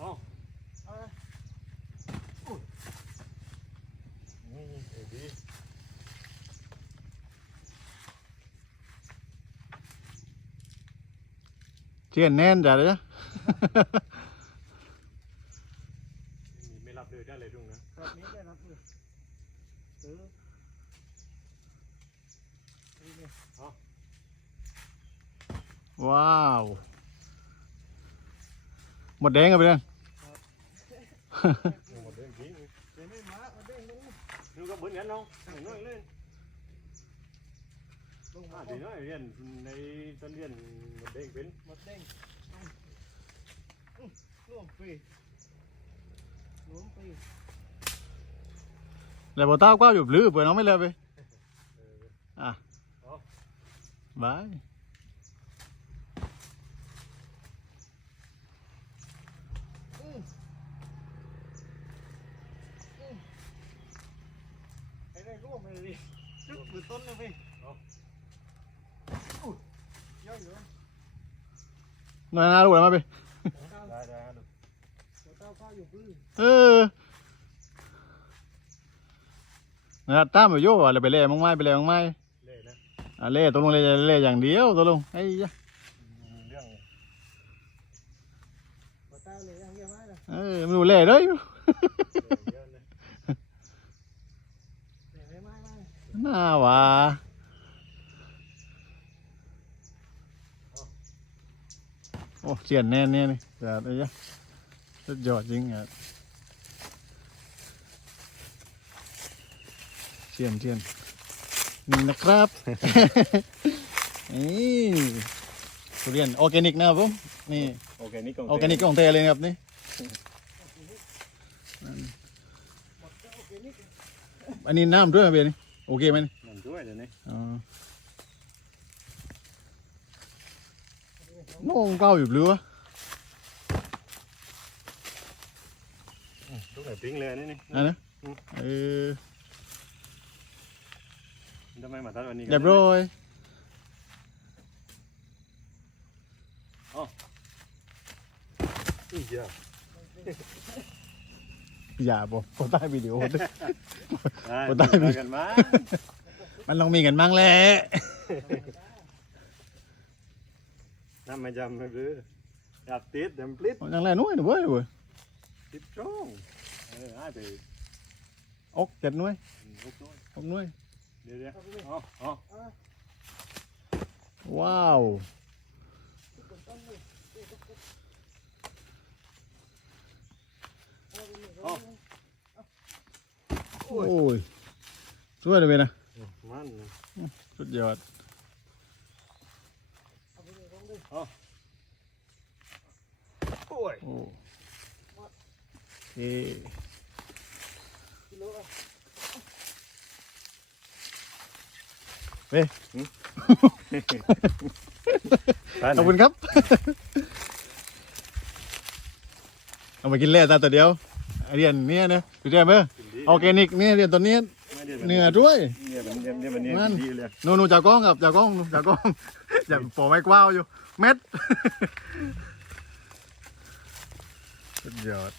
อ๋อเอาละนี่เอ้ยดีเจียนแน่นจ้ะเลยจ้ะนี่ไม่รับเลยได้เลยดุงนะครับนี้ได้รับเลยเออนี่เนี่ยว้าว หมดแดงกันไปเลย หมดเรื่องจริงเดี๋ยวไม่มาเอาเด้งลงนึกก็เหมือนกันเจุดมือต้นเลยพี่ย่อยอยู่หน่อยนะลูกแล้วมาไปได้ได้ดูหัวเต้า น่าว่ะโอ้เจียนแน่แน่นี่แบบไอ้ยะสุดยอดจริงอะเจียนเจียนนี่นะครับ นี่ทุเรียนออร์แกนิกนะครับผมนี่โอเคนี่ก็ออร์แกนิกของเทเลยครับนี่อันนี้น้ำด้วยไหมเบียร์นี่ โอเคไหมนี่มันด้วยเดี๋ยวนี้อ๋อโน่งเก้าอยู่หรือวะทุกไหนปิ้งเลยนี่นี่อันนะเออทำไมมาตัดวันนี้เรียบร้อยอีเยอะ อย่าบอกโพสต์ใต้วิดีโอด้วยได้บ่ได้มากันมามันต้องมีกันบ้างแหละน้ำไม่จำไม่รู้อยากติดเดี๋ยวมันปลิดยังไงนู้นหนูเว้ยเว้ยติดช่องเอออาจจะอกเจ็ดหน่วยลุกด้วยอกหน่วยเดี๋ยวเดี๋ยวอ๋ออ๋อว้าว โอ้ยสวยเลยเว้ยนะมันสุดยอดโอ้ยโอ้เอกิโลอะขอบคุณครับ เอาไปกินเล่ตาตัวเดียวไอ เรียนเนี่ยนะดูใจไหมออร์แกนิกเนี่ยเรียนตัวนี้เนื้อด้วยเนี่ยมันเนี่ยเนี่ยมันเนี่ยมันดีเลยหนูหนูจากกล้องกับจากกล้องหนูจากกล้องอย่าปอไม้กว้าวอยู่ เม็ดสุดยอด